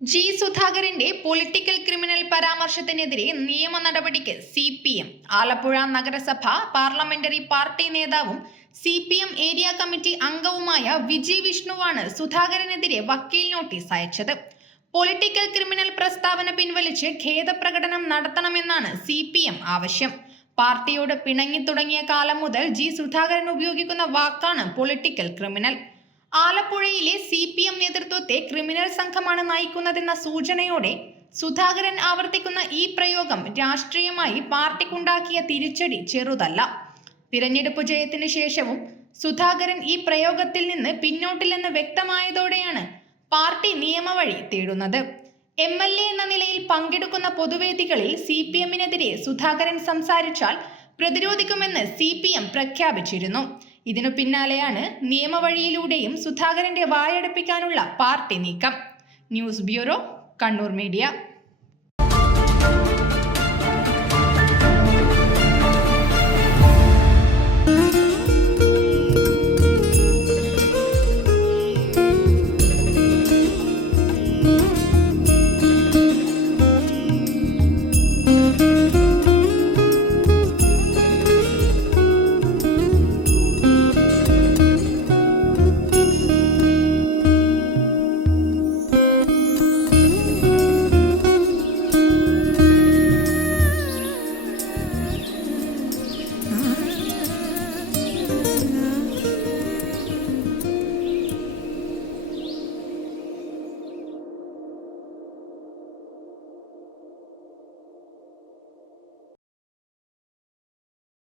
G സുധാകരന്റെ political criminal പരാമർശത്തിനെതിരെ നിയമ നടപടിക്ക് CPM ആലപ്പുഴ നഗരസഭ പാർലമെന്ററി പാർട്ടി നേതാവും CPM ഏരിയ കമ്മിറ്റി അംഗവുമായ വിജയ് വിഷ്ണുവാണ് സുധാകരനെതിരെ വക്കീൽ നോട്ടീസ് അയച്ചത്. പൊളിറ്റിക്കൽ ക്രിമിനൽ പ്രസ്താവന പിൻവലിച്ച് ഖേദപ്രകടനം നടത്തണമെന്നാണ് CPM ആവശ്യം. പാർട്ടിയോട് പിണങ്ങി തുടങ്ങിയ കാലം മുതൽ ജി സുധാകരൻ ഉപയോഗിക്കുന്ന വാക്കാണ് പൊളിറ്റിക്കൽ ക്രിമിനൽ. ആലപ്പുഴയിലെ CPM നേതൃത്വത്തെ ക്രിമിനൽ സംഘമാണ് നയിക്കുന്നതെന്ന സൂചനയോടെ സുധാകരൻ ആവർത്തിക്കുന്ന ഈ പ്രയോഗം രാഷ്ട്രീയമായി പാർട്ടിക്കുണ്ടാക്കിയ തിരിച്ചടി ചെറുതല്ല. തിരഞ്ഞെടുപ്പ് ജയത്തിന് ശേഷവും സുധാകരൻ ഈ പ്രയോഗത്തിൽ നിന്ന് പിന്നോട്ടില്ലെന്ന് വ്യക്തമായതോടെയാണ് പാർട്ടി നിയമവഴി തേടുന്നത്. MLA എന്ന നിലയിൽ പങ്കെടുക്കുന്ന പൊതുവേദികളിൽ CPMനെതിരെ സുധാകരൻ സംസാരിച്ചാൽ പ്രതിരോധിക്കുമെന്ന് CPM പ്രഖ്യാപിച്ചിരുന്നു. ഇതിനു പിന്നാലെയാണ് നിയമവഴിയിലൂടെയും സുധാകരന്റെ വായടപ്പിക്കാനുള്ള പാർട്ടി നീക്കം. News bureau, Kannur media.